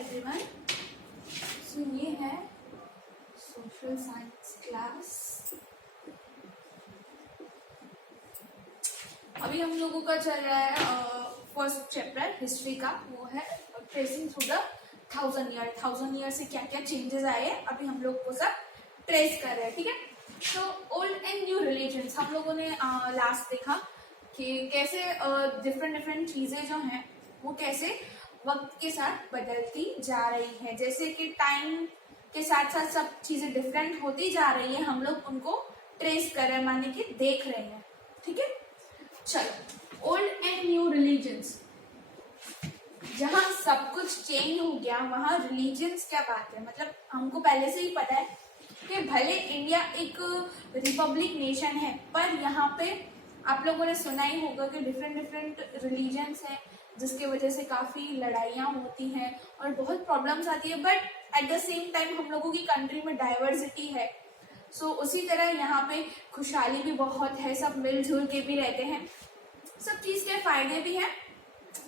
Everyone. सो ये है social science class. अभी हम लोगों का चल रहा है फर्स्ट चैप्टर हिस्ट्री का, वो है ट्रेसिंग थ्रू द 1000 ईयर से क्या क्या चेंजेस आए अभी हम लोग वो सब ट्रेस कर रहे हैं। ठीक है, तो ओल्ड एंड न्यू रिलीजन्स हम लोगों ने लास्ट देखा कि कैसे डिफरेंट चीजें जो हैं वो कैसे वक्त के साथ बदलती जा रही है। जैसे कि टाइम के साथ साथ सब चीजें डिफरेंट होती जा रही है, हम लोग उनको ट्रेस कर रहे हैं, माने कि देख रहे हैं। ठीक है, चलो ओल्ड एंड न्यू रिलीजन्स, जहां सब कुछ चेंज हो गया वहां रिलीजन्स क्या बात है। मतलब हमको पहले से ही पता है कि भले इंडिया एक रिपब्लिक नेशन है, पर यहाँ पे आप लोगों ने सुना ही होगा कि डिफरेंट रिलीजन्स हैं, जिसके वजह से काफी लड़ाइयाँ होती हैं और बहुत प्रॉब्लम्स आती है। But at the same time हम लोगों की कंट्री में डाइवर्सिटी है। सो उसी तरह यहाँ पे खुशहाली भी बहुत है, सब मिलजुल के भी रहते हैं। सब चीज के फायदे भी हैं,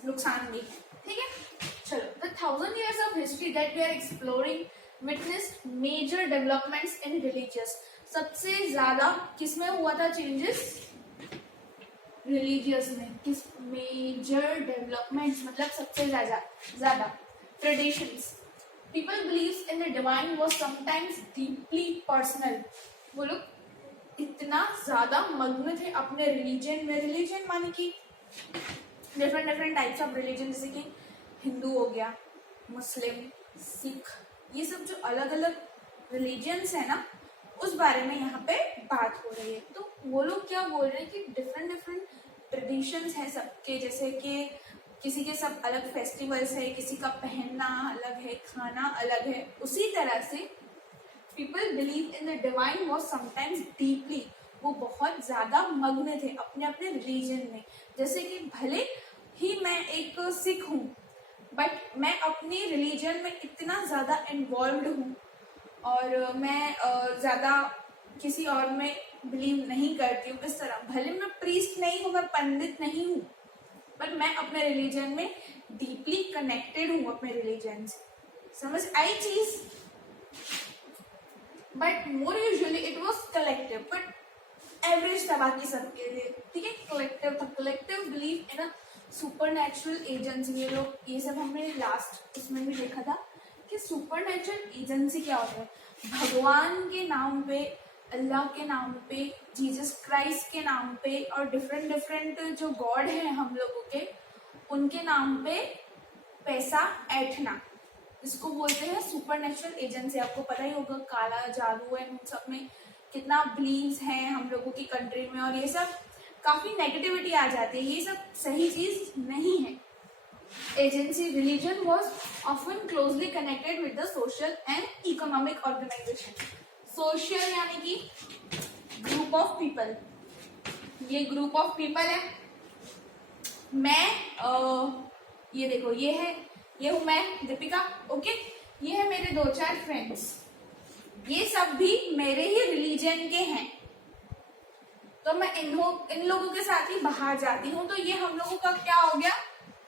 नुकसान भी है। ठीक है, चलो the 1000 years of history that we are exploring witnessed major developments in religious। सबसे ज्यादा किसमें हुआ था चेंजेस? रिलीजियस में। किस मेजर डेवलपमेंट्स मतलब सबसे ज्यादा traditions. People believes in the divine was sometimes deeply personal. वो लोग इतना ज्यादा मग्न थे अपने रिलीजन में। रिलीजन माने कि डिफरेंट टाइप्स ऑफ रिलीजन, जैसे कि हिंदू हो गया, मुस्लिम, सिख, ये सब जो अलग अलग रिलीजन्स है ना, उस बारे में यहाँ पे बात हो रही है। तो वो लोग क्या बोल रहे हैं कि डिफरेंट ट्रेडिशंस हैं सबके, जैसे कि किसी के सब अलग फेस्टिवल्स है, किसी का पहनना अलग है, खाना अलग है। उसी तरह से people believe in the divine was sometimes deeply, वो बहुत ज्यादा मग्न थे अपने अपने रिलीजन में। जैसे कि भले ही मैं एक सिख हूँ, बट मैं अपने रिलीजन में इतना ज्यादा इन्वॉल्व हूँ और मैं ज्यादा किसी और में बिलीव नहीं करती हूँ। इस तरह भले मैं प्रीस्ट नहीं हूँ, मैं पंडित नहीं हूँ, पर मैं अपने रिलीजन में डीपली कनेक्टेड हूँ अपने रिलीजन से। समझ आई चीज? But more usually it was collective, but average था बाकी सबके लिए। ठीक है, कलेक्टिव था, collective believe in a super natural agency. ये लोग ये सब हमने लास्ट उसमें भी देखा था कि सुपर नेचुरल एजेंसी क्या होता है। भगवान के नाम पे, अल्लाह के नाम पे, जीसस क्राइस्ट के नाम पे और डिफरेंट जो गॉड हैं हम लोगों के, उनके नाम पे पैसा ऐंठना, इसको बोलते हैं सुपर नेचुरल एजेंसी। आपको पता ही होगा काला जादू है, उन सब में कितना बिलीव्स हैं हम लोगों की कंट्री में, और ये सब काफी नेगेटिविटी आ जाती है। ये सब सही चीज नहीं है। Agency religion was often closely connected with the social and economic organization। Social यानी कि group of people। ये group of people है। मैं ये देखो, ये हूँ मैं दीपिका। ओके, ये है मेरे 2-4 फ्रेंड्स, ये सब भी मेरे ही रिलीजन के हैं। तो मैं इन लोगों के साथ ही बाहर जाती हूँ, तो ये हम लोगों का क्या हो गया?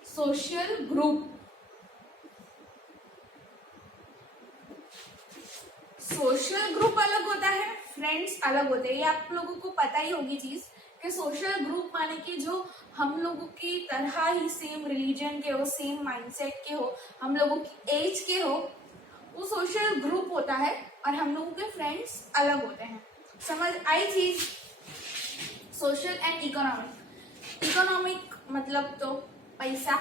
Social group. सोशल ग्रुप अलग होता है, फ्रेंड्स अलग होते हैं। ये आप लोगों को पता ही होगी चीज कि सोशल ग्रुप माने कि जो हम लोगों की तरह ही सेम रिलीजन के हो, सेम माइंडसेट के हो, हम लोगों की एज के हो, वो सोशल ग्रुप होता है। और हम लोगों के फ्रेंड्स अलग होते हैं। समझ आई चीज? Social and economic. इकोनॉमिक मतलब तो पैसा।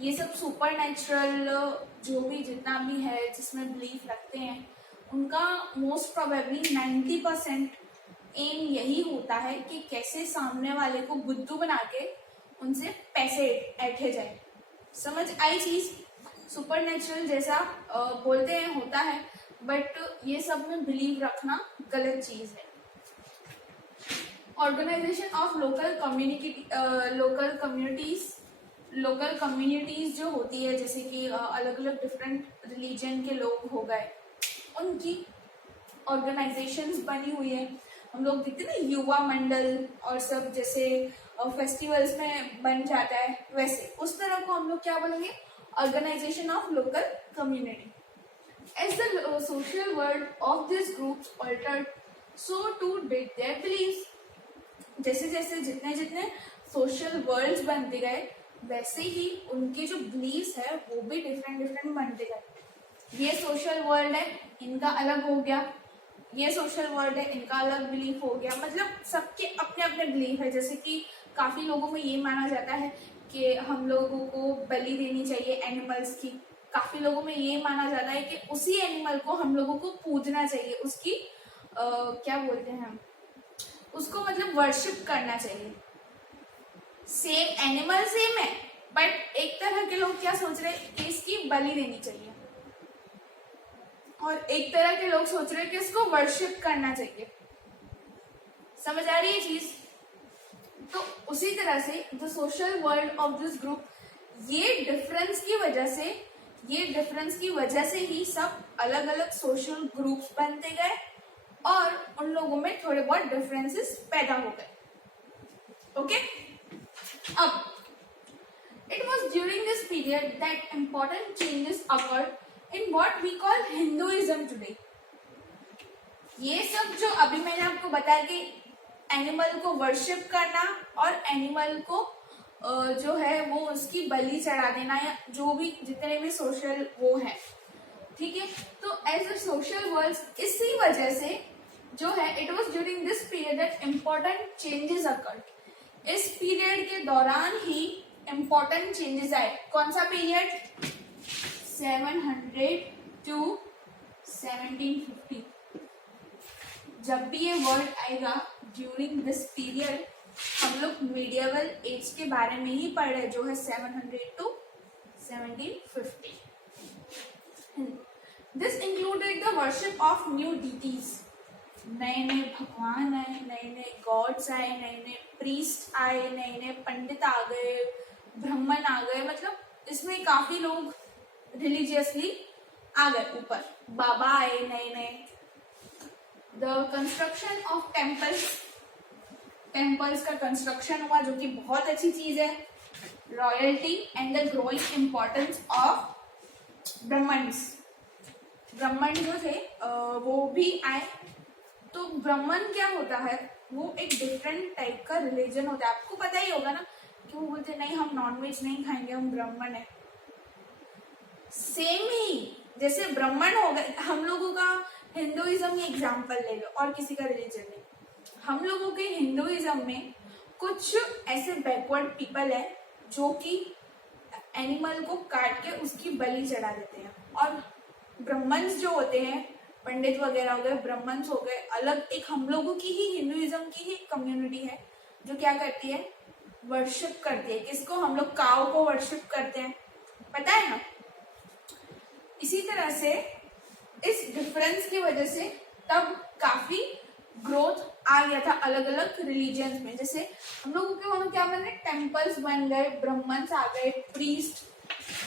ये सब सुपर नेचुरल जो भी जितना भी है जिसमें बिलीफ रखते हैं, उनका मोस्ट प्रोबेबली 90% एम यही होता है कि कैसे सामने वाले को बुद्धू बना के उनसे पैसे ऐंठे जाए। समझ आई चीज? सुपर नेचुरल जैसा बोलते हैं होता है, बट ये सब में बिलीव रखना गलत चीज है। ऑर्गेनाइजेशन ऑफ लोकल कम्युनिटीज जो होती है, जैसे कि अलग अलग डिफरेंट रिलीजन के लोग हो गए, उनकी ऑर्गेनाइजेशंस बनी हुई है। हम लोग देखते हैं ना युवा मंडल और सब, जैसे फेस्टिवल्स में बन जाता है, वैसे उस तरह को हम लोग क्या बोलेंगे? organization of local community. As the social world of these groups altered, so too did their beliefs. जैसे जैसे जितने जितने सोशल वर्ल्ड्स बनते गए वैसे ही उनके जो बिलीव्स है वो भी डिफरेंट डिफरेंट बनते गए। ये सोशल वर्ल्ड है, इनका अलग हो गया, ये सोशल वर्ल्ड है, इनका अलग बिलीफ हो गया। मतलब सबके अपने अपने बिलीफ है। जैसे कि काफी लोगों में ये माना जाता है कि हम लोगों को बलि देनी चाहिए एनिमल्स की। काफी लोगों में ये माना जाता है कि उसी एनिमल को हम लोगों को पूजना चाहिए, उसकी क्या बोलते हैं हम उसको, मतलब वर्शिप करना चाहिए। सेम एनिमल सेम है, बट एक तरह के लोग क्या सोच रहे हैं कि इसकी बलि देनी चाहिए, और एक तरह के लोग सोच रहे हैं कि इसको वर्शिप करना चाहिए। समझ आ रही है चीज? तो उसी तरह से the social world of this group, ये डिफरेंस की वजह से ही सब अलग अलग सोशल ग्रुप्स बनते गए और उन लोगों में थोड़े बहुत डिफरेंसेस पैदा हो गए। ओके, अब it was during this period that important changes occurred in what we call Hinduism today. ये सब जो अभी मैंने आपको बताया कि एनिमल को वर्शिप करना और एनिमल को जो है वो उसकी बलि चढ़ा देना, या जो भी जितने भी सोशल वो है, ठीक है। तो एज अ सोशल वर्ल्ड इसी वजह से जो है it was during this period that important changes occurred. इस पीरियड के दौरान ही इम्पोर्टेंट चेंजेस आए। कौन सा पीरियड? 700 to 1750। जब भी ये वर्ड आएगा ड्यूरिंग दिस पीरियड, हम लोग मीडिएवल एज के बारे में ही पढ़ रहे, जो है 700 to 1750। This included the worship of new deities. नए नए भगवान आए, नए नए गॉड्स आए, नए नए प्रीस्ट आए, नए नए पंडित आ गए, ब्राह्मण आ गए। मतलब इसमें काफी लोग रिलीजियसली आ गए ऊपर, बाबा आए नए नए। द कंस्ट्रक्शन ऑफ टेम्पल्स का कंस्ट्रक्शन हुआ, जो कि बहुत अच्छी चीज है। Royalty and the growing importance of Brahmans. ब्राह्मण जो थे वो भी आए। तो ब्राह्मण क्या होता है, वो एक डिफरेंट टाइप का रिलीजन होता है। आपको पता ही होगा ना कि वो बोलते नहीं हम नॉनवेज नहीं खाएंगे, हम ब्राह्मण है। सेम ही जैसे ब्राह्मण हो गए, हम लोगों का हिंदुइज्म ही एग्जाम्पल ले लो और किसी का रिलीजन नहीं। हम लोगों के हिंदुइज्म में कुछ ऐसे बैकवर्ड पीपल है जो कि एनिमल को काट के उसकी बलि चढ़ा देते हैं। और ब्राह्मण्स जो होते हैं, पंडित वगैरह हो गए, ब्राह्मण्स हो गए, अलग एक हम लोगों की ही हिंदुइज्म की ही कम्युनिटी है जो क्या करती है, वर्शिप करती है। किसको? हम लोग काऊ को वर्शिप करते हैं, पता है ना। इसी तरह से इस डिफरेंस की वजह से तब काफी ग्रोथ आ गया था अलग अलग रिलीजन्स में। जैसे हम लोगों के वहां क्या बने, टेम्पल्स बन गए, ब्राह्मण्स आ गए, priest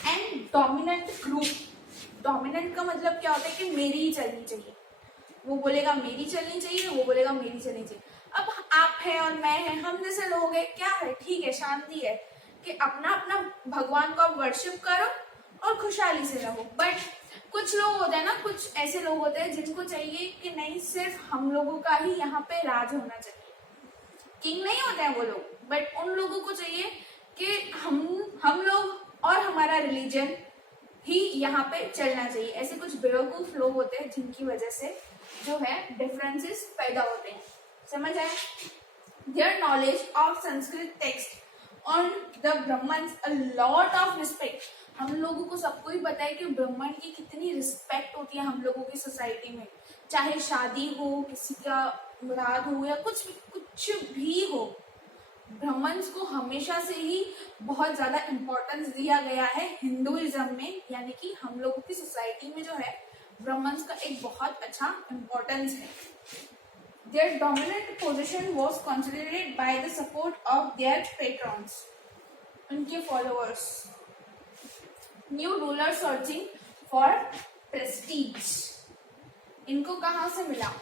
and dominant group. Dominant का मतलब क्या होता है कि मेरी ही चलनी चाहिए, वो बोलेगा मेरी चलनी चाहिए, वो बोलेगा मेरी चलनी चाहिए। अब आप है और मैं है, हम जैसे लोग हैं, क्या है, ठीक है, शांति है कि अपना अपना भगवान को आप वर्शिप करो और खुशहाली से रहो। बट कुछ लोग होते हैं ना, कुछ ऐसे लोग होते हैं जिनको चाहिए कि नहीं सिर्फ हम लोगों का ही यहाँ पे राज होना चाहिए। किंग नहीं होते हैं वो लोग, बट उन लोगों को चाहिए कि हम लोग और हमारा रिलीजन ही यहाँ पे चलना चाहिए। ऐसे कुछ बेवकूफ लोग होते हैं जिनकी वजह से जो है डिफरेंसेस पैदा होते हैं। समझ आए? Their knowledge of Sanskrit text on the Brahmans a lot of respect. हम लोगों को सबको ही पता है कि ब्राह्मण की कितनी रिस्पेक्ट होती है हम लोगों की सोसाइटी में। चाहे शादी हो, किसी का मुराद हो या कुछ भी हो, ब्राह्मण्स को हमेशा से ही बहुत ज्यादा इम्पोर्टेंस दिया गया है हिंदुइज्म में। यानी कि हम लोगों की सोसाइटी में जो है ब्राह्मण्स का एक बहुत अच्छा इम्पोर्टेंस है। Their dominant position was considered by the support of their patrons, उनके followers. New ruler searching for prestige, इनको कहाँ से मिला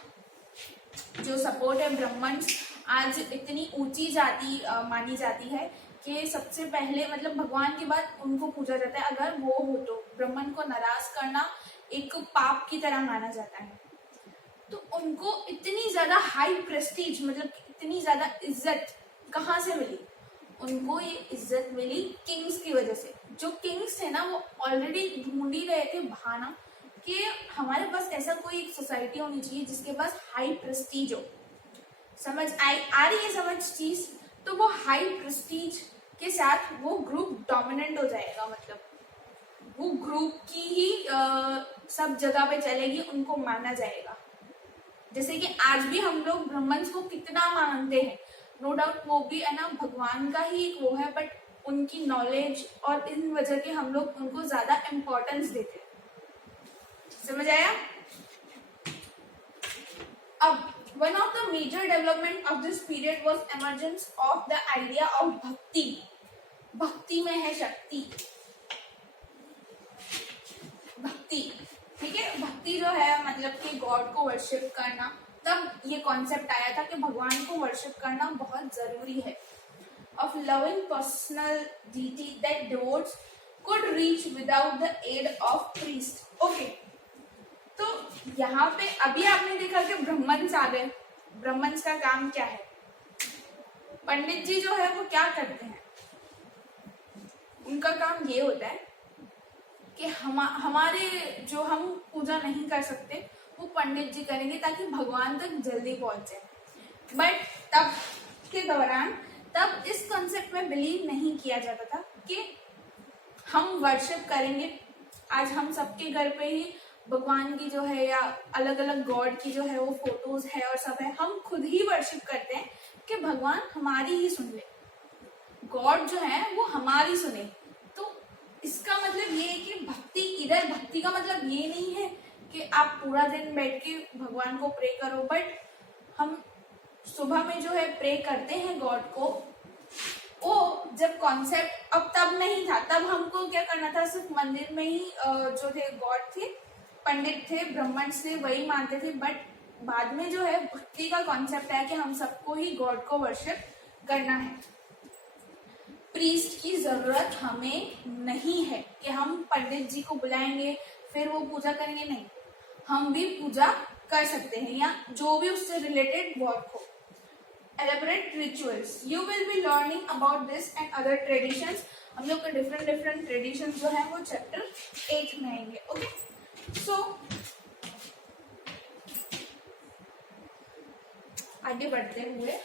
जो सपोर्ट है? ब्राह्मण्स आज इतनी ऊंची जाति मानी जाती है कि सबसे पहले मतलब भगवान के बाद उनको पूजा जाता है। अगर वो हो तो ब्राह्मण को नाराज करना एक पाप की तरह माना जाता है। तो उनको इतनी ज्यादा हाई प्रेस्टीज मतलब इतनी ज्यादा इज्जत कहाँ से मिली? उनको ये इज्जत मिली किंग्स की वजह से। जो किंग्स थे ना वो ऑलरेडी ढूंढ ही रहे थे बहाना कि हमारे पास ऐसा कोई एक सोसाइटी होनी चाहिए जिसके पास हाई प्रेस्टीज हो। समझ आ रही है समझ चीज? तो वो हाई प्रेस्टीज के साथ वो ग्रुप डोमिनेंट हो जाएगा, मतलब वो ग्रुप की ही सब जगह पे चलेगी, उनको माना जाएगा। जैसे कि आज भी हम लोग ब्राह्मण्स को कितना मानते हैं, नो डाउट वो भी है ना भगवान का ही एक वो है, बट उनकी नॉलेज और इन वजह के हम लोग उनको ज्यादा इम्पोर्टेंस देते हैं। समझ आया? अब one of the major development of this period was emergence of the idea of भक्ति। भक्ति में है शक्ति, भक्ति, ठीक है। भक्ति जो है मतलब कि गॉड को वर्शिप करना, तब ये कॉन्सेप्ट आया था कि भगवान को वर्शिप करना बहुत जरूरी है। of loving personal deity that devotees could reach without the aid of priest। okay, तो यहाँ पे अभी आपने देखा कि ब्राह्मण्स आ गए। ब्राह्मण्स का काम क्या है? पंडित जी जो है वो क्या करते हैं? उनका काम ये होता है कि हमारे जो हम पूजा नहीं कर सकते वो पंडित जी करेंगे ताकि भगवान तक जल्दी पहुंच जाए। बट तब के दौरान तब इस कॉन्सेप्ट में बिलीव नहीं किया जाता था कि हम वर्शिप करेंगे। आज हम सबके घर पे ही भगवान की जो है या अलग अलग गॉड की जो है वो फोटोज है और सब है, हम खुद ही वर्शिप करते हैं कि भगवान हमारी ही सुन ले, गॉड जो है वो हमारी सुने। तो इसका मतलब ये है कि भक्ति, इधर भक्ति का मतलब ये नहीं है कि आप पूरा दिन बैठ के भगवान को प्रे करो, बट हम सुबह में जो है प्रे करते हैं गॉड को। वो जब कॉन्सेप्ट अब तब नहीं था, तब हमको क्या करना था, सिर्फ मंदिर में ही जो थे गॉड थे, पंडित थे, ब्राह्मण थे, वही मानते थे। बट बाद में जो है भक्ति का कॉन्सेप्ट है कि हम सबको ही गॉड को वर्शिप करना है। प्रीस्ट की जरूरत हमें नहीं है कि हम पंडित जी को बुलाएंगे फिर वो पूजा करेंगे, नहीं, हम भी पूजा कर सकते हैं या जो भी उससे रिलेटेड वर्क हो। elaborate rituals, you will be learning about this and other traditions। हम लोग का डिफरेंट ट्रेडिशंस जो है वो चैप्टर 8 में आएंगे। ओके, सो आगे बढ़ते हुए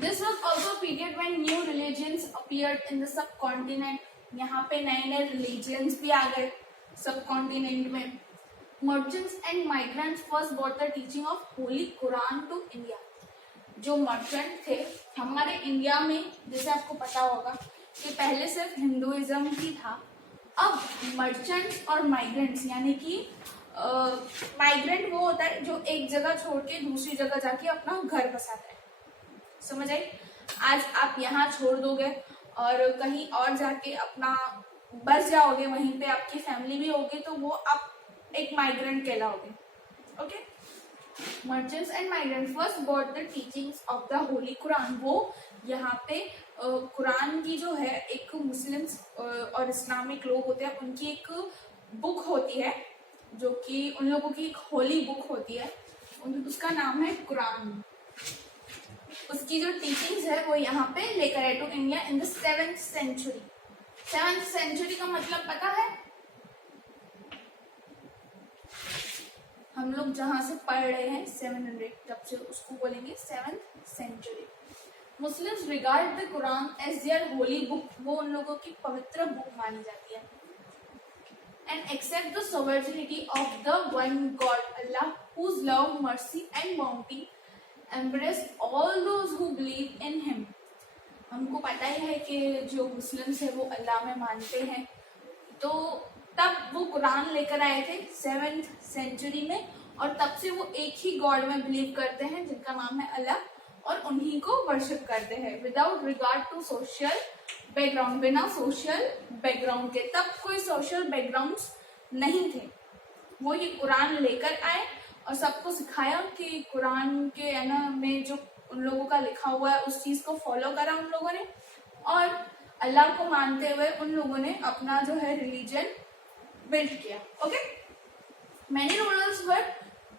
This was also a period when new religions appeared in the subcontinent। यहाँ पे नए नए religions भी आ गए subcontinent में। Merchants and migrants first brought the teaching of Holy Quran to India। जो मर्चेंट थे हमारे इंडिया में, जैसे आपको पता होगा कि पहले सिर्फ हिंदुइज्म ही था, अब मर्चेंट्स और माइग्रेंट्स, यानी कि माइग्रेंट वो होता है जो एक जगह छोड़ के दूसरी जगह जाके अपना घर बसाता है। समझ आई? आज आप यहाँ छोड़ दोगे और कहीं और जाके अपना बस जाओगे, वहीं पे आपकी फैमिली भी होगी, तो वो आप एक माइग्रेंट कहलाओगे। Okay, merchants and migrant first got the teachings of the holy Quran. वो यहाँ पे कुरान की जो है एक मुस्लिम्स और इस्लामिक लोग होते हैं उनकी एक बुक होती है जो कि उन लोगों की एक होली बुक होती है, उसका नाम है कुरान। उसकी जो टीचिंग्स है वो यहाँ पे लेकर आए to India in the 7th century. 7th century का मतलब पता है? हम लोग जहां से पढ़ रहे हैं 700 तब से उसको बोलेंगे 7th century. Muslims regard the Quran as their holy book. वो उन लोगों की पवित्र बुक मानी जाती है। and accept the sovereignty of the one God Allah, whose love, mercy and bounty embrace all those who believe in him. हमको पता ही है कि जो मुस्लिम्स है वो अल्लाह में मानते हैं, तो तब वो कुरान लेकर आए थे 7th सेंचुरी में, और तब से वो एक ही गॉड में बिलीव करते हैं जिनका नाम है अल्लाह, और उन्हीं को वर्शिप करते हैं without regard to social background, बिना सोशल बैकग्राउंड के। तब कोई सोशल बैकग्राउंड्स नहीं थे, वो ये कुरान लेकर आए और सबको सिखाया कि कुरान के है ना में जो उन लोगों का लिखा हुआ है उस चीज को फॉलो करा उन लोगों ने, और अल्लाह को मानते हुए उन लोगों ने अपना जो है रिलीजन बिल्ड किया। Okay, many rulers were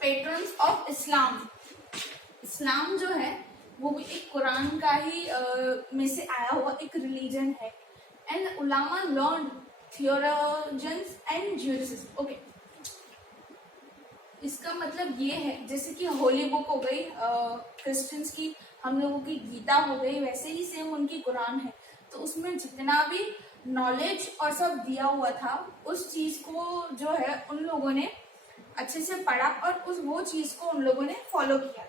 patrons of Islam. Islam जो है वो भी एक कुरान का ही में से आया हुआ एक रिलीजन है। And ulama learn theologians and jurists. Okay, इसका मतलब ये है जैसे कि होली बुक हो गई क्रिश्चियंस की, हम लोगों की गीता हो गई, वैसे ही सेम उनकी कुरान है। तो उसमें जितना भी नॉलेज और सब दिया हुआ था उस चीज को जो है उन लोगों ने अच्छे से पढ़ा और वो चीज को उन लोगों ने फॉलो किया।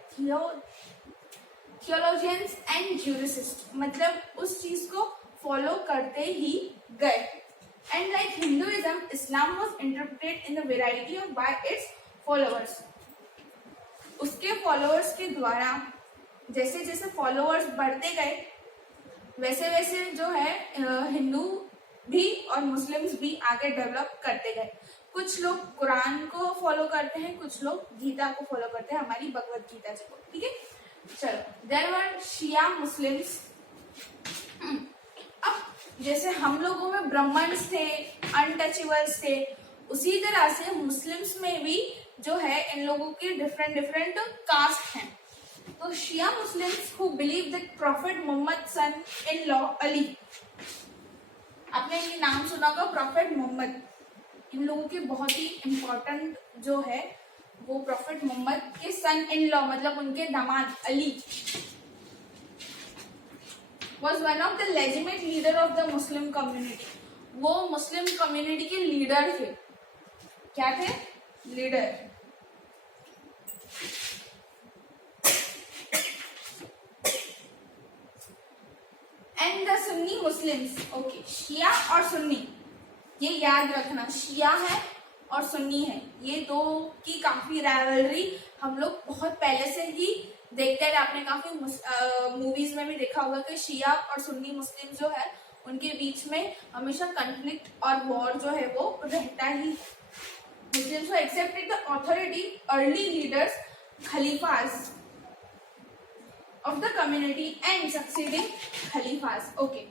थियोलॉजियंस एंड ज्यूरिस्ट्स मतलब उस चीज को फॉलो करते ही गए। And like Hinduism, Islam was interpreted in the variety of bye it's followers. उसके फॉलोअर्स के द्वारा जैसे जैसे फॉलोअर्स बढ़ते गए वैसे वैसे जो है हिंदू भी और मुस्लिम्स भी आगे डेवलप करते गए। कुछ लोग कुरान को फॉलो करते हैं, कुछ लोग गीता को फॉलो करते हैं, हमारी भगवत गीता जी को। ठीक है, चलो देयर वर शिया मुस्लिम्स। अब जैसे हम लोगों में ब्राह्मण्स थे, अनटचेबल्स थे, उसी तरह से मुस्लिम्स में भी जो है इन लोगों के डिफरेंट डिफरेंट कास्ट हैं। तो Shia Muslims who believe that prophet Mohammed son in law Ali, आपने ये नाम सुना होगा प्रॉफिट मोहम्मद, इन लोगों के बहुत ही इम्पोर्टेंट जो है वो प्रॉफिट मोहम्मद के सन इन लॉ मतलब उनके दामाद Ali was one of the legitimate leader of the Muslim community। वो मुस्लिम कम्युनिटी के लीडर थे। क्या थे? Leader. And the Sunni Muslims. Okay, Shia और सुन्नी ये याद रखना, शिया है और सुन्नी है, ये दो की काफी राइवलरी हम लोग बहुत पहले से ही देखते हैं। आपने काफी मूवीज में भी देखा होगा कि शिया और सुन्नी मुस्लिम जो है उनके बीच में हमेशा कॉन्फ्लिक्ट और वॉर जो है वो रहता ही है। मुस्लिम्स को accepted the authority early leaders khalifas of the community and succeeding khalifas. Okay,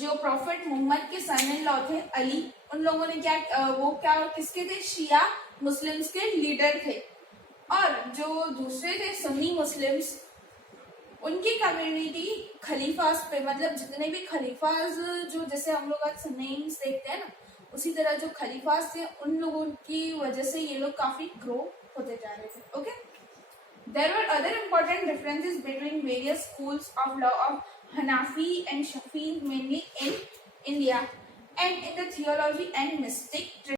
जो प्रॉफिट मोहम्मद के सन इन लॉ थे अली, उन लोगों ने क्या किसके थे? शिया मुस्लिम्स के लीडर थे। और जो दूसरे थे सुन्नी मुस्लिम्स, उनकी कम्युनिटी खलीफास पे मतलब जितने भी खलीफास जो जैसे हम लोग आज नेम्स देखते हैं ना, उसी तरह जो खलीफास थे उन लोगों की वजह से ये लोग काफी ग्रो होते जा रहे थे। Okay, there were other important differences between various schools of law of Hanafi and Shafi'i mainly in India and in the theology and mystic